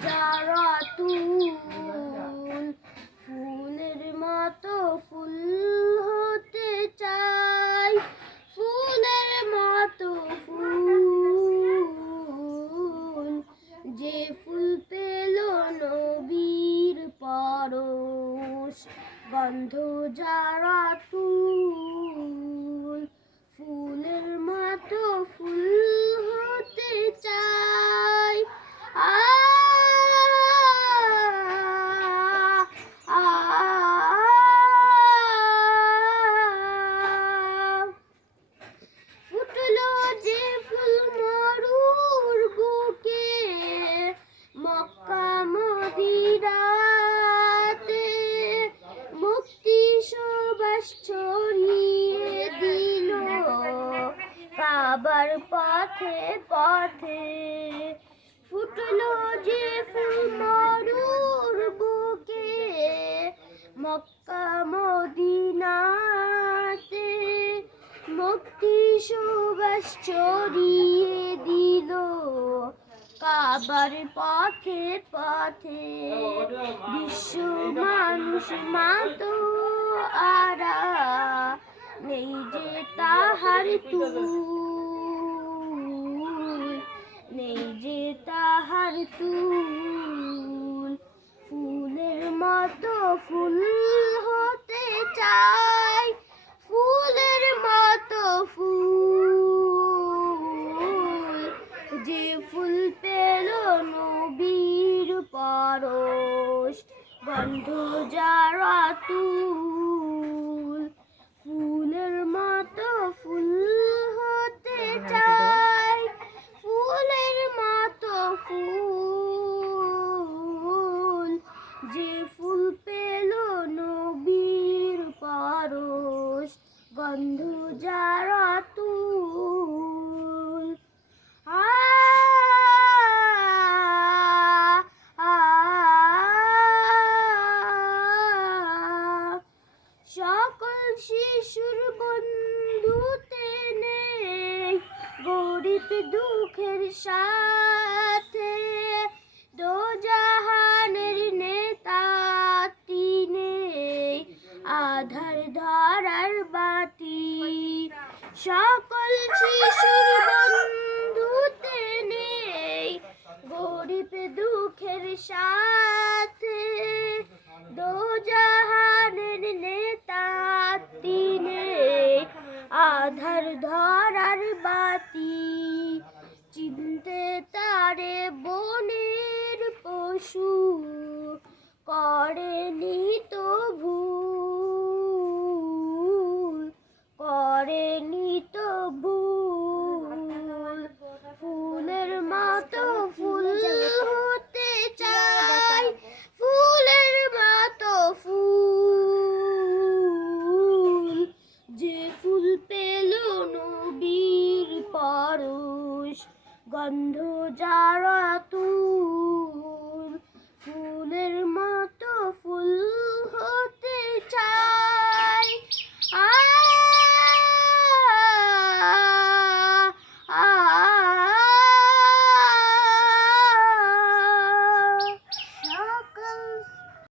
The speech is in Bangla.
যারা তুল ফুলের মতো ফুল হতে চাই, ফুলের মতো ফুল যে ফুল পেল নবীর পরশ। গন্ধ যারা তুল ফুলের মতো ফুল হতে চাই। ফুটলো যে ফুল মরুর বুকে, মক্কা মদিনাতে মুক্তি সুবাস ছড়িয়ে দিল কাবার পথে পথে। ফুটলো যে ফুল মরুর বুকে, মক্কা মদিনাতে মুক্তি সুবাস ছড়িয়ে দিল কাবার পথে পথে। বিশ্ব মানুষ মাতো আরা নেই যে তাহার তুল, নেই যে তাহার তুল। ফুলের মতো ফুল হতে চাই, ফুলের মতো ফুল যে ফুল পেল নবীর পরশ। গন্ধ যারা তুল ফুলের মতো ফুল হতে চাই, ফুলের মতো ফুল যে ফুল পেল নবীর পরশ। গন্ধ যারা তুল। সকল শিশুর বন্ধুতে নেই গরিব দুঃখের সাথে, দোজাহানের নেতা তিনি আধার ধরার বাতি। সকল শিশুর বন্ধুতে নেই গরিব দুঃখের সাথে, দোজাহানের নেতা তিনি আধার ধরার বাতি। চিনতে তারে বনের পশু করেনি তো ভুল, করেনি তো ভুল। ফুলের মতো ফুল হতে চাই, ফুলের মতো ফুল যে ফুল পেল নবীর পরশ। গন্ধ যারা তুল ফুলের মতো ফুল হতে চাই। সকল